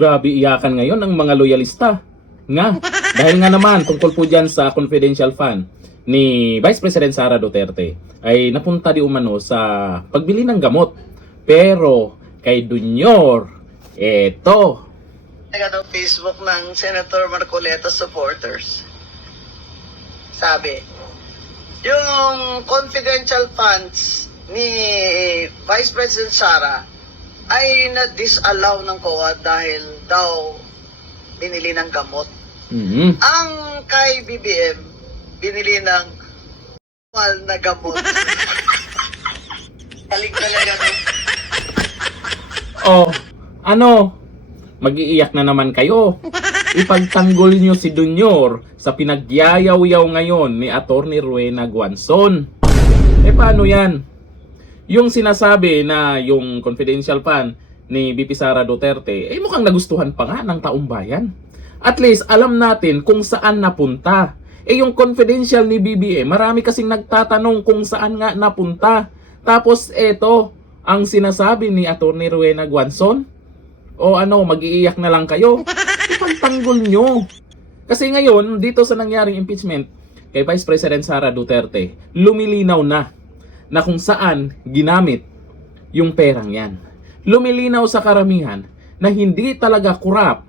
Grabe iyakan ngayon ng mga loyalista. Nga, dahil nga naman tungkol po dyan sa confidential fund ni Vice President Sara Duterte ay napunta di umano sa pagbili ng gamot. Pero kay Dunyor, eto. Ng Facebook ng Senator Marcoleta supporters. Sabi, yung confidential funds ni Vice President Sara ay na-disallow ng COA dahil daw binili ng gamot. Ang kay BBM, binili ng mahal na gamot. Galing talaga no? Oh, ano? Mag-iiyak na naman kayo. Ipagtanggol nyo si Dunyor sa pinagyayaw-yaw ngayon ni Atty. Rowena Guanzon. Paano yan? Yung sinasabi na yung confidential fund ni VP Sara Duterte, mukhang nagustuhan pa nga ng taong bayan. At least, alam natin kung saan napunta. Yung confidential ni BBM, marami kasing nagtatanong kung saan nga napunta. Tapos, eto, ang sinasabi ni Atty. Rowena Guanzon, o ano, mag-iiyak na lang kayo. Ipagtanggol nyo. Kasi ngayon, dito sa nangyaring impeachment kay Vice President Sara Duterte, lumilinaw na kung saan ginamit yung perang yan. Lumilinaw sa karamihan na hindi talaga kurap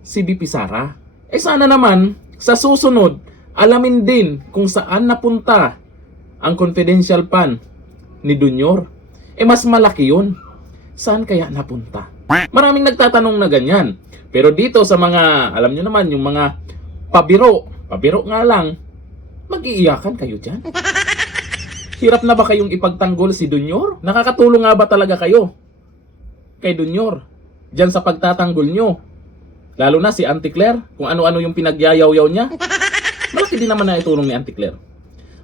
si VP Sara. Sana naman, sa susunod, alamin din kung saan napunta ang confidential fund ni Dunyor. Mas malaki yun. Saan kaya napunta? Maraming nagtatanong na ganyan. Pero dito sa mga, alam nyo naman, yung mga pabiro nga lang, mag-iiyakan kayo dyan. Hirap na ba kayong ipagtanggol si Dunyor? Nakakatulong nga ba talaga kayo kay Dunyor dyan sa pagtatanggol nyo? Lalo na si Auntie Claire, kung ano-ano yung pinagyayaw-yaw niya. Malaki din naman na itulong ni Auntie Claire.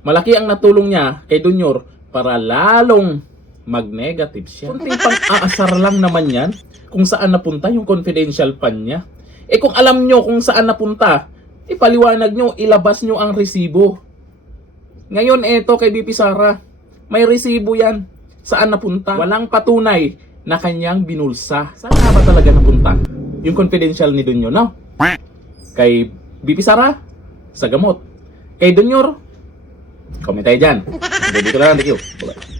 Malaki ang natulong niya kay Dunyor para lalong mag-negative siya. Kunting pang-aasar lang naman yan kung saan napunta yung confidential fund niya. Kung alam nyo kung saan napunta, ipaliwanag nyo, ilabas nyo ang resibo. Ngayon eto kay VP Sara, may resibo yan. Saan napunta? Walang patunay na kanyang binulsa. Saan nga ba talaga napunta yung confidential ni Dunyor, no? Kay VP Sara, sa gamot. Kay Dunyor, comment tayo dyan. Dito lang, thank you. Bye-bye.